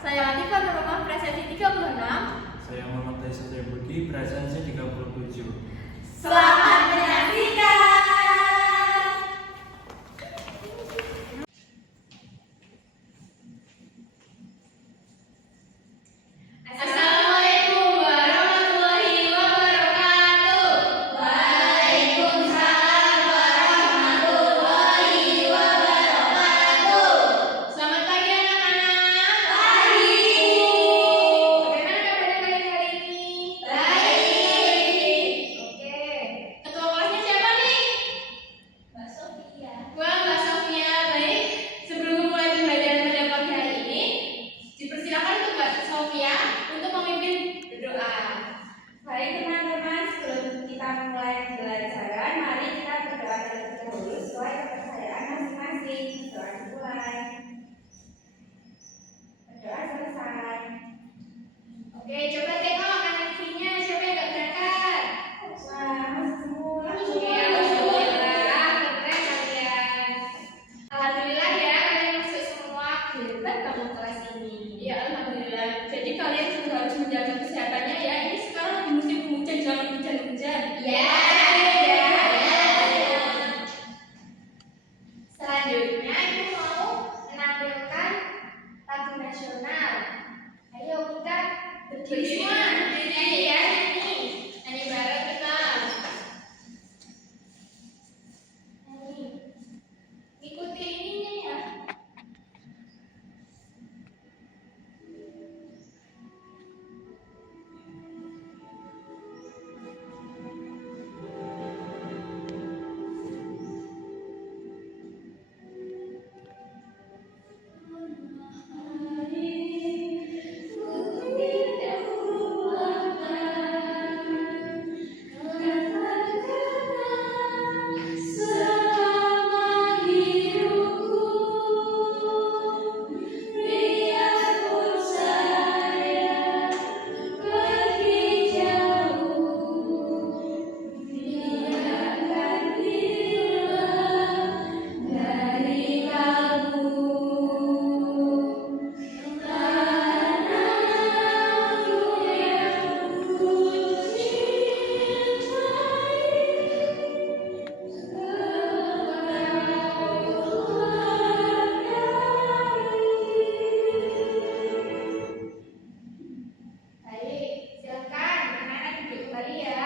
Saya Latifah Nurullah, presensi 36. Saya Muhammad Taisatria Budi, presensi 37. Selamat menyaksikan. Assalamualaikum warahmatullahi wabarakatuh. Waalaikumsalam warahmatullahi wabarakatuh. Selamat pagi anak-anak. Pagi. Bagaimana kabarnya kalian hari ini? Baik. Oke. Ketua kelasnya siapa nih? Mbak Sofia. Wah, Mbak Sofia. Baik. Sebelum memulai pembelajaran pada pagi hari ini, dipersilakan untuk Mbak Sofia untuk memimpin berdoa. Baik teman-teman, sebelum kita mulai pembelajaran, mari kita berdoa terlebih dahulu sesuai kepercayaan masing-masing. Berdoa dimulai. Berdoa selesai. Oke, coba tengok kanan kirinya siapa yang nggak berangkat. Wah, masuk semua. Oke, alhamdulillah, keren kalian. Alhamdulillah ya, kalian masuk semua. Hebat kamu kelas ini. Ya, alhamdulillah. Jadi kalian juga harus menjaga kesehatannya ya. Ini sekarang lagi musim hujan, jangan hujan-hujan. Ya. Selanjutnya ibu mau menampilkan lagu nasional. Ayo kita berdiri semua. Berdiri ya, ini. Nyanyi bareng kita. Nyanyi. Ikuti ininya ya. Baik, silakan anak-anak duduk kembali ya.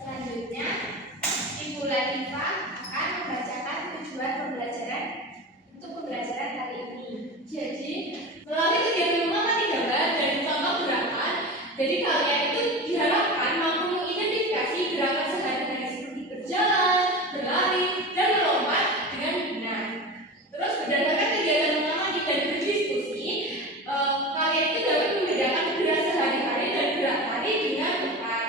Selanjutnya, Ibu Latifah akan membacakan tujuan pembelajaran untuk pembelajaran kali ini. Jadi, melalui kegiatan memahami gambar dan contoh gerakan, jadi kalian itu diharapkan mampu mengidentifikasi gerakan sehari-hari seperti berjalan, berlari, dan melompat dengan benar. Terus berdasarkan kegiatan mengamati dan berdiskusi, kalian itu dapat membedakan gerak sehari-hari dan gerak tari dengan tepat.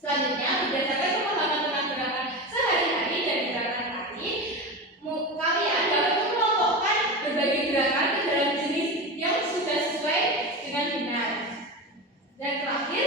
Selanjutnya, berdasarkan pemahaman tentang gerakan sehari-hari dan gerakan tari, kalian dapat mengelompokkan berbagai gerakan ke dalam jenis yang sudah sesuai dengan benar. Dan terakhir,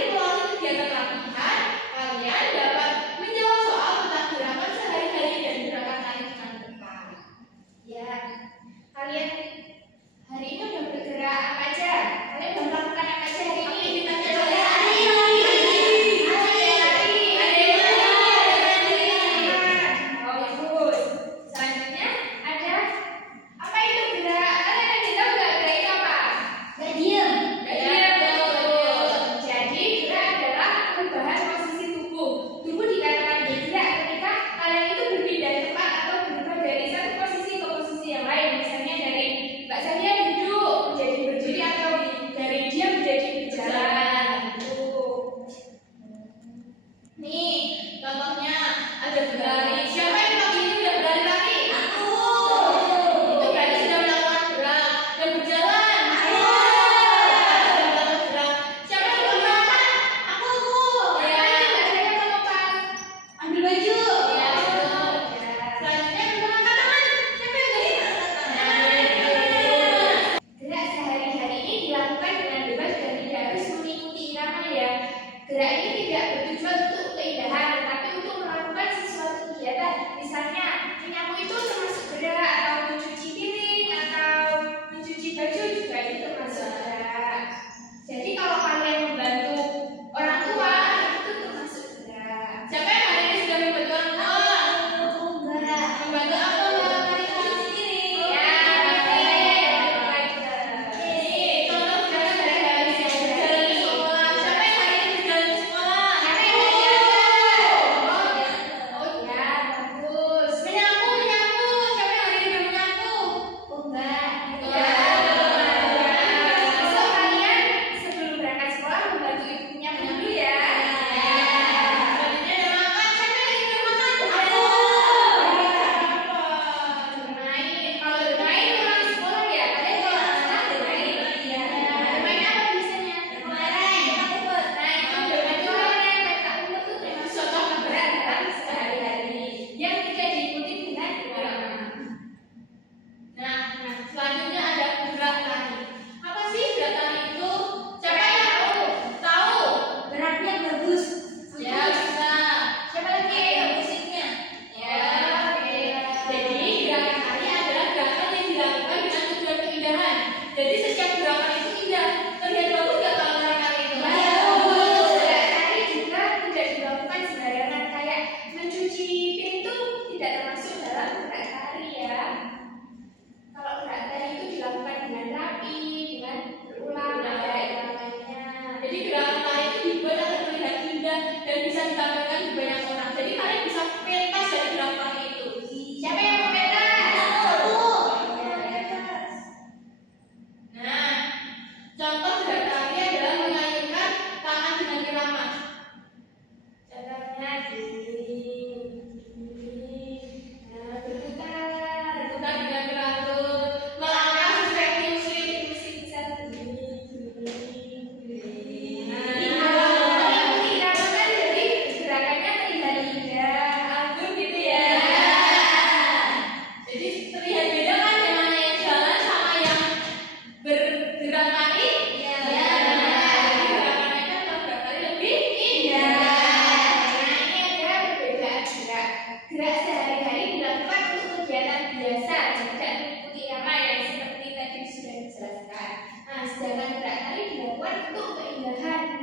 Jangan gerak kali dilakukan untuk keindahan